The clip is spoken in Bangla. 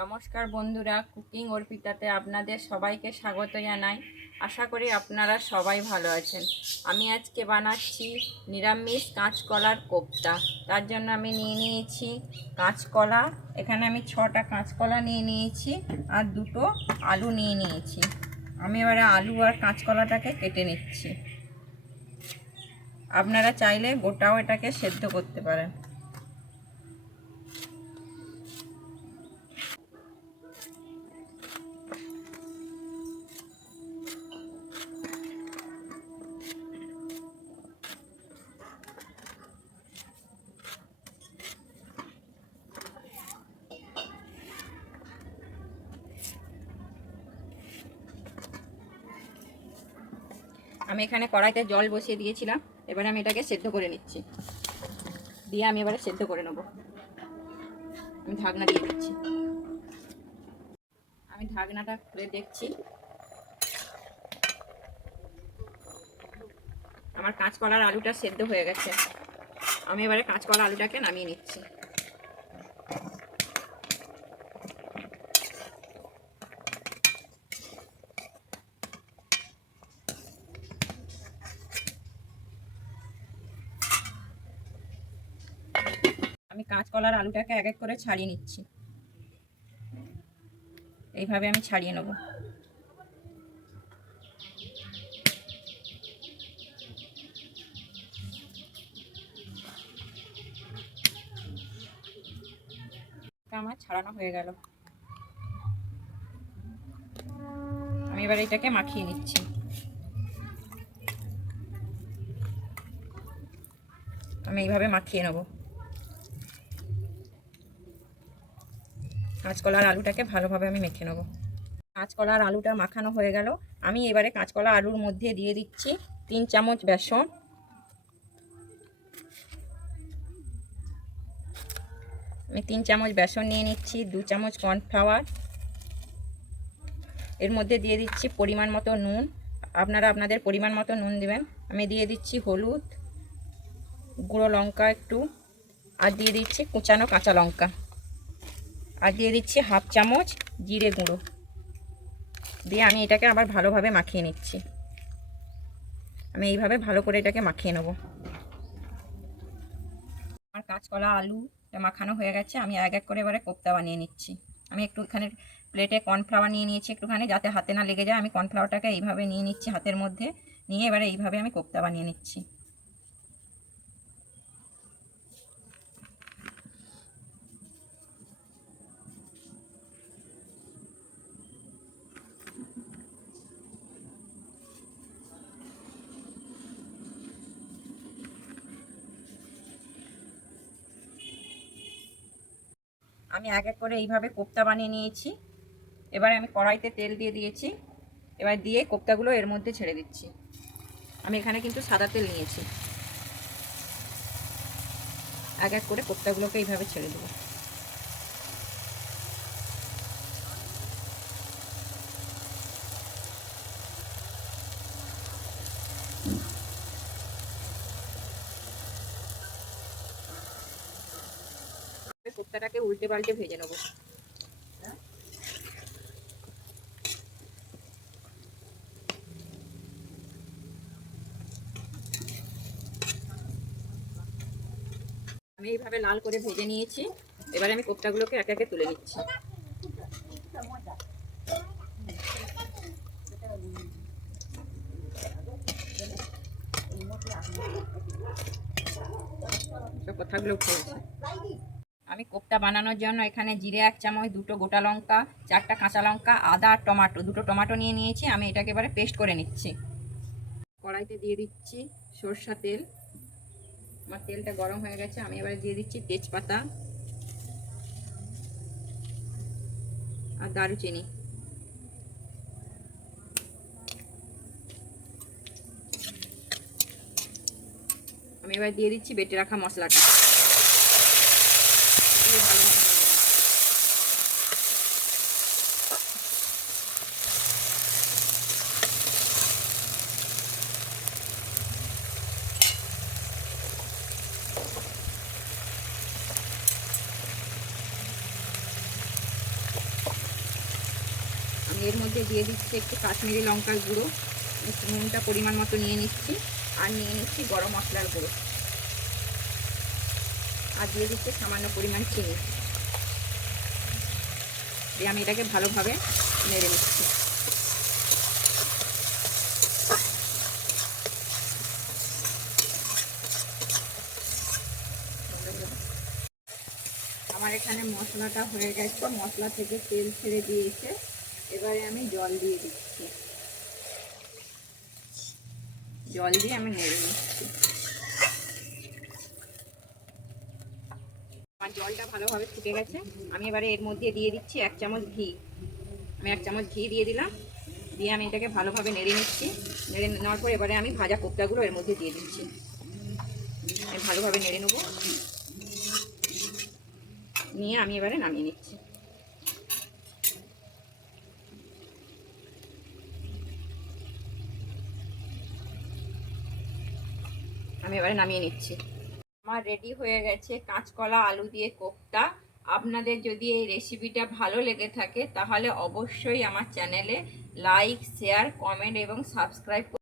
নমস্কার বন্ধুরা, কুকিং অর্পিতাতে আপনাদের সবাইকে স্বাগত জানাই। আশা করি আপনারা সবাই ভালো আছেন। আমি আজকে বানাচ্ছি নিরামিষ কাঁচকলার কোপ্তা। তার জন্য আমি নিয়ে নিয়েছি কাঁচকলা। এখানে আমি ছটা কাঁচকলা নিয়ে নিয়েছি আর দুটো আলু নিয়ে নিয়েছি। আমি এবারে আলু আর কাঁচকলাটাকে কেটে নিচ্ছি। আপনারা চাইলে গোটাও এটাকে সেদ্ধ করতে পারেন। আমি এখানে কড়াইতে জল বসিয়ে দিয়েছিলাম। এবারে আমি এটাকে সেদ্ধ করে নিচ্ছি। দিয়ে আমি এবারে সেদ্ধ করে নেব। আমি ঢাকনা দিয়ে দিচ্ছি। আমি ঢাকনাটা খুলে দেখছি। আমার কাঁচকলার আলুটা সেদ্ধ হয়ে গেছে। আমি এবারে কাঁচকলা আলুটাকে নামিয়ে নিচ্ছি। কাঁচকলার আলুটাকে এক এক করে ছাড়িয়ে নিচ্ছি। এইভাবে আমি ছাড়িয়ে নেব। আমার ছাড়ানো হয়ে গেল। আমি এবার এটাকে মাখিয়ে নিচ্ছি। আমি এইভাবে মাখিয়ে নেব। কাঁচকলার আলুটাকে ভালোভাবে আমি মেখে নেব। কাঁচকলার আলুটা মাখানো হয়ে গেল। আমি এবারে কাঁচকলা আলুর মধ্যে দিয়ে দিচ্ছি তিন চামচ বেসন। আমি তিন চামচ বেসন নিয়ে নিচ্ছি, দু চামচ কর্নফ্লাওয়ার। এর মধ্যে দিয়ে দিচ্ছি পরিমাণ মতো নুন। আপনারা আপনাদের পরিমাণ মতো নুন দেবেন। আমি দিয়ে দিচ্ছি হলুদ, গুঁড়ো লঙ্কা একটু। আর দিয়ে দিচ্ছি কুচানো কাঁচা লঙ্কা। আর দিয়ে দিচ্ছি হাফ চামচ জিরে গুঁড়ো। দিয়ে আমি এটাকে আবার ভালোভাবে মাখিয়ে নিচ্ছি। আমি এইভাবে ভালো করে এটাকে মাখিয়ে নেব। আমার কাঁচকলা, আলু এটা মাখানো হয়ে গেছে। আমি এক এক করে এবারে কোপ্তা বানিয়ে নিচ্ছি। আমি একটু এখানে প্লেটে কর্নফ্লাওয়ার নিয়ে নিয়েছি একটুখানি, যাতে হাতে না লেগে যায়। আমি কর্নফ্লাওয়ারটাকে এইভাবে নিয়ে নিচ্ছি হাতের মধ্যে। নিয়ে এবারে এইভাবে আমি কোপ্তা বানিয়ে নিচ্ছি। আমি এক করে এইভাবে কোপ্তা বানিয়ে নিয়েছি। এবারে আমি কড়াইতে তেল দিয়ে দিয়েছি। এবার দিয়ে কোপ্তাগুলো এর মধ্যে ছেড়ে দিচ্ছি। আমি এখানে কিন্তু সাদা তেল নিয়েছি। এক এক করে কোপ্তাগুলোকে এইভাবে ছেড়ে দেবো। কোপ্তাটাকে উল্টে পাল্টে ভেজে নেব। আমি এইভাবে লাল করে ভেজে নিয়েছি। এবারে আমি কোপ্তাগুলোকে একে একে তুলে নিচ্ছি। কথাগুলো উঠেছে আমি কোপ্তা বানানোর জন্য এখানে জিরে এক চামচ, দুটো গোটা লঙ্কা, চারটা কাঁচা লঙ্কা, আদা আর টমাটো, দুটো টমাটো নিয়ে নিয়েছি, আমি এটাকে এবারে পেস্ট করে নিচ্ছি। কড়াইতে দিয়ে দিচ্ছি সর্ষা তেল। আমার তেলটা গরম হয়ে গেছে, আমি এবারে দিয়ে দিচ্ছি তেজপাতা আর দারুচিনি। আমি এবার দিয়ে দিচ্ছি বেটে রাখা মশলাটা। দিয়ে এর মধ্যে দিয়ে দিচ্ছি একটু কাশ্মীরি লঙ্কার গুঁড়ো নুনটা পরিমাণ মতো নিয়ে নিচ্ছি, আর নিয়ে নিচ্ছি গরম মশলার গুঁড়ো। আর দিয়ে দিচ্ছি সামান্য পরিমাণ চিনি। দিয়ে আমি এটাকে ভালোভাবে নেড়ে নিচ্ছি। আমার এখানে মশলাটা হয়ে গেছে, মশলা থেকে তেল ছেড়ে দিয়েছে। এবারে আমি জল দিয়ে দিচ্ছি। জল দিয়ে আমি নেড়ে নিচ্ছি। জলটা ভালোভাবে ফুটে গেছে। আমি এবারে এর মধ্যে দিয়ে দিচ্ছি এক চামচ ঘি। আমি এক চামচ ঘি দিয়ে দিলাম। দিয়ে আমি এটাকে ভালোভাবে নেড়ে নিচ্ছি। নেড়ে নেওয়ার পর এবারে আমি ভাজা কোপ্তাগুলো এর মধ্যে দিয়ে দিচ্ছি। আমি ভালোভাবে নেড়ে নেব। নিয়ে আমি এবারে নামিয়ে নিচ্ছি। আমি এবারে নামিয়ে নিচ্ছি। আমার রেডি হয়ে গেছে কাঁচকলা, আলু দিয়ে কোপ্তা। আপনাদের যদি এই রেসিপিটা ভালো লেগে থাকে, তাহলে অবশ্যই আমার চ্যানেলে লাইক শেয়ার কমেন্ট এবং সাবস্ক্রাইব